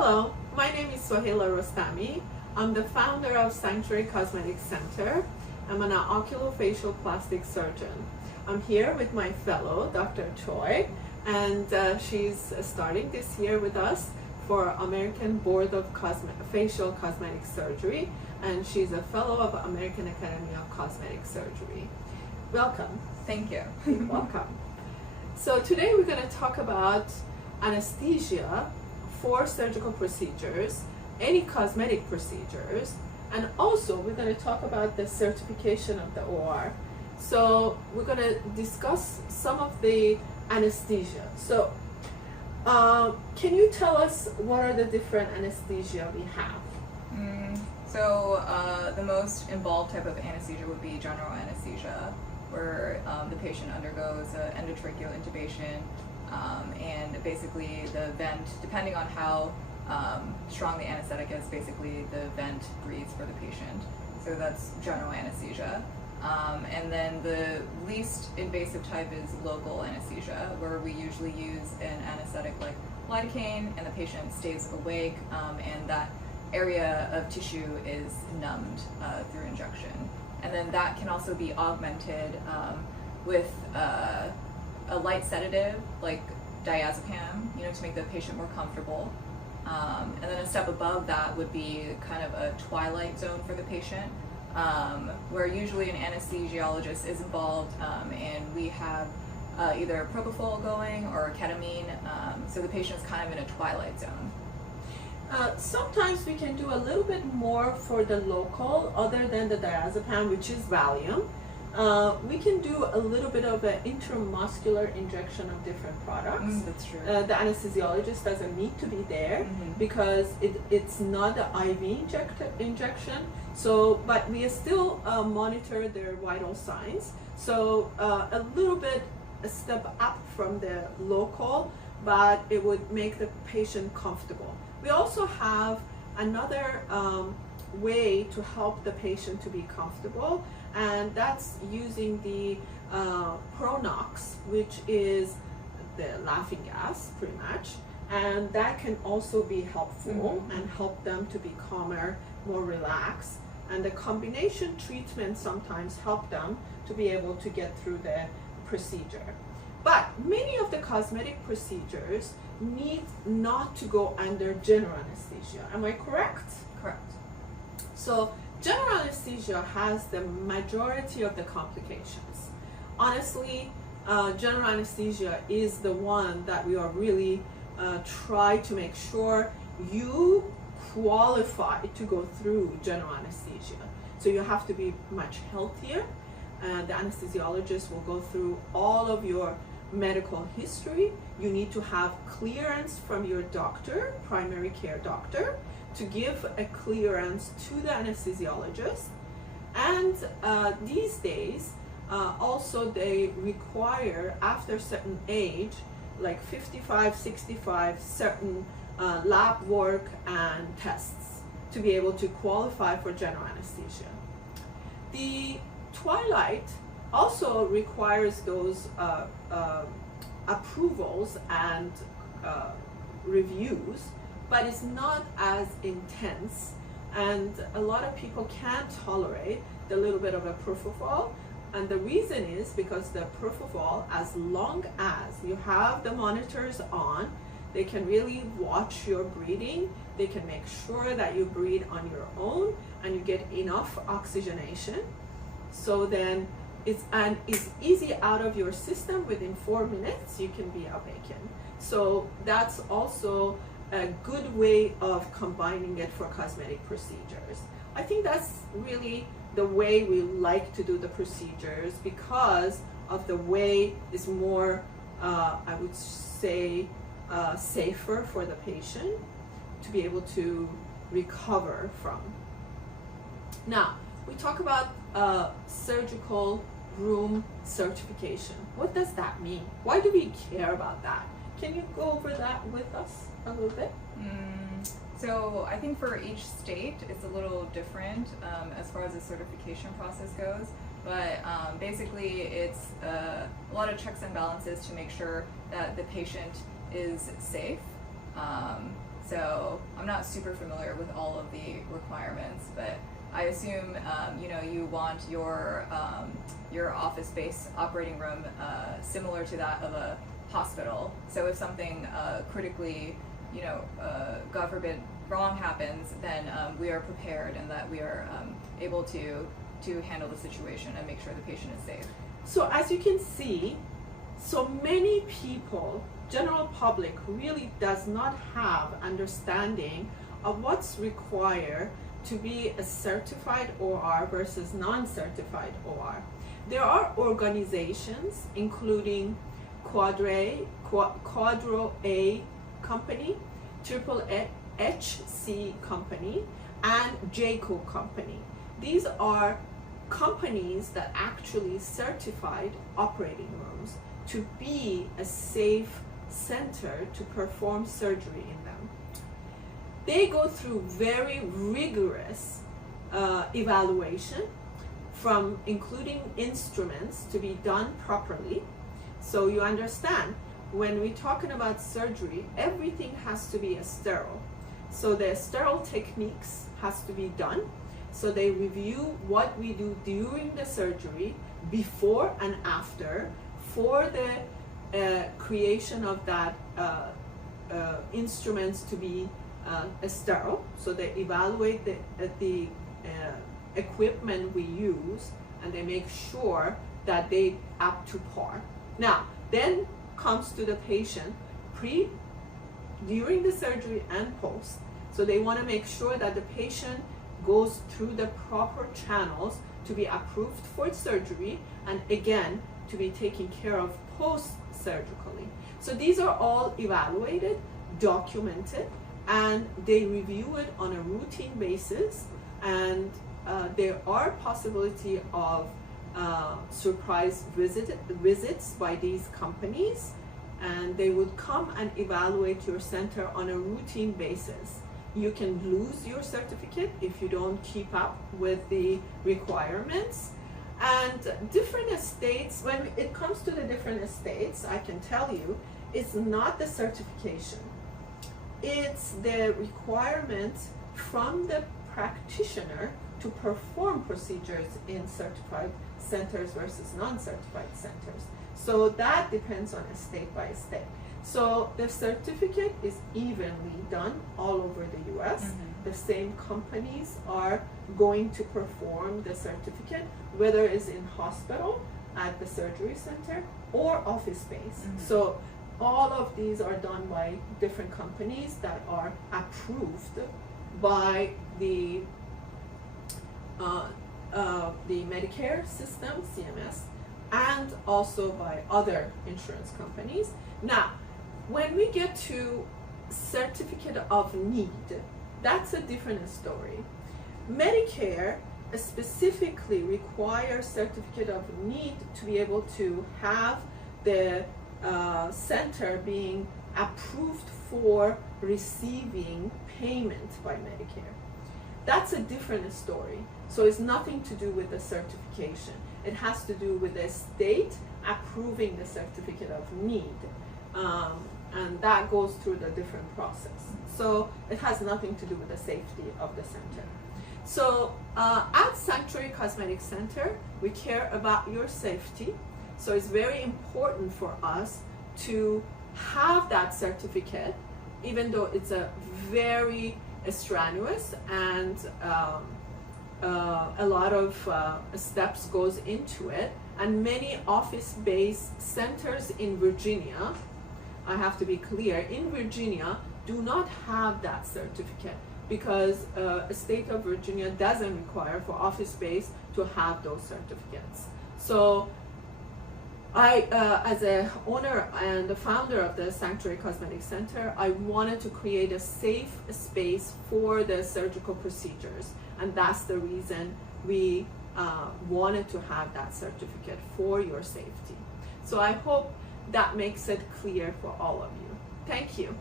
Hello, my name is Soheila Rostami. I'm the founder of Sanctuary Cosmetic Center. I'm an oculofacial plastic surgeon. I'm here with my fellow, Dr. Choi, and she's starting this year with us for American Board of Facial Cosmetic Surgery, and she's a fellow of American Academy of Cosmetic Surgery. Welcome. Thank you. Welcome. So today we're going to talk about anesthesia for surgical procedures, any cosmetic procedures, and also we're going to talk about the certification of the OR. So we're going to discuss some of the anesthesia. So can you tell us what are the different anesthesia we have? The most involved type of anesthesia would be general anesthesia, where the patient undergoes endotracheal intubation, and basically the vent, depending on how strong the anesthetic is, basically the vent breathes for the patient. So that's general anesthesia. And then the least invasive type is local anesthesia, where we usually use an anesthetic like lidocaine, and the patient stays awake, and that area of tissue is numbed through injection. And then that can also be augmented with a light sedative like diazepam, to make the patient more comfortable. And then a step above that would be kind of a twilight zone for the patient, where usually an anesthesiologist is involved, and we have either propofol going or ketamine, so the patient is kind of in a twilight zone. Sometimes we can do a little bit more for the local, other than the diazepam, which is Valium. We can do a little bit of an intramuscular injection of different products. That's true. The anesthesiologist doesn't need to be there because it's not an IV injection. So, but we still monitor their vital signs. So a little bit a step up from the local, but it would make the patient comfortable. We also have another way to help the patient to be comfortable, and that's using the Pronox, which is the laughing gas, pretty much, and that can also be helpful and help them to be calmer, more relaxed. And the combination treatment sometimes help them to be able to get through the procedure. But many of the cosmetic procedures need not to go under general anesthesia. Am I correct? Correct. So general anesthesia has the majority of the complications. Honestly, general anesthesia is the one that we are really try to make sure you qualify to go through general anesthesia. So you have to be much healthier. The anesthesiologist will go through all of your medical history. You need to have clearance from your doctor, primary care doctor, to give a clearance to the anesthesiologist. And these days, also they require, after a certain age, like 55, 65, certain lab work and tests to be able to qualify for general anesthesia. The twilight also requires those approvals and reviews, but it's not as intense, and a lot of people can't tolerate the little bit of a propofol. And the reason is because the propofol, as long as you have the monitors on, they can really watch your breathing. They can make sure that you breathe on your own and you get enough oxygenation. So then it's easy out of your system. Within 4 minutes you can be awakened. So that's also a good way of combining it for cosmetic procedures. I think that's really the way we like to do the procedures, because of the way it's more, I would say, safer for the patient to be able to recover from. Now, we talk about surgical room certification. What does that mean? Why do we care about that? Can you go over that with us a little bit? So I think for each state it's a little different as far as the certification process goes, but basically it's a lot of checks and balances to make sure that the patient is safe. So I'm not super familiar with all of the requirements, but I assume you want your office-based operating room similar to that of a hospital. So if something critically, God forbid, wrong happens, then we are prepared and that we are able to handle the situation and make sure the patient is safe. So as you can see, so many people, general public, really does not have understanding of what's required to be a certified OR versus non-certified OR. There are organizations including Quadro A Company, AAAHC Company, and JCO Company. These are companies that actually certified operating rooms to be a safe center to perform surgery in them. They go through very rigorous evaluation, from including instruments to be done properly. So you understand, when we're talking about surgery, everything has to be sterile. So the sterile techniques has to be done. So they review what we do during the surgery, before and after, for the creation of that instruments to be sterile. So they evaluate the equipment we use, and they make sure that they up to par. Now, then comes to the patient during the surgery and post. So they want to make sure that the patient goes through the proper channels to be approved for surgery, and again to be taken care of post-surgically. So these are all evaluated, documented, and they review it on a routine basis, and there are possibility of surprise visits by these companies, and they would come and evaluate your center on a routine basis. You can lose your certificate if you don't keep up with the requirements. And different states, when it comes to the different states, I can tell you, it's not the certification. It's the requirement from the practitioner to perform procedures in certified centers versus non-certified centers. So that depends on a state by state. So the certificate is evenly done all over the US. Mm-hmm. The same companies are going to perform the certificate, whether it's in hospital, at the surgery center, or office space. Mm-hmm. So all of these are done by different companies that are approved by the Medicare system, CMS, and also by other insurance companies. Now, when we get to certificate of need, that's a different story. Medicare specifically requires certificate of need to be able to have the center being approved for receiving payment by Medicare. That's a different story. So it's nothing to do with the certification. It has to do with the state approving the certificate of need. And that goes through the different process. So it has nothing to do with the safety of the center. So at Sanctuary Cosmetic Center, we care about your safety. So it's very important for us to have that certificate, even though it's a very strenuous and a lot of steps goes into it. And many office-based centers in Virginia, I have to be clear, in Virginia do not have that certificate because the state of Virginia doesn't require for office space to have those certificates. So I, as a owner and the founder of the Sanctuary Cosmetic Center, I wanted to create a safe space for the surgical procedures, and that's the reason we wanted to have that certificate for your safety. So I hope that makes it clear for all of you. Thank you.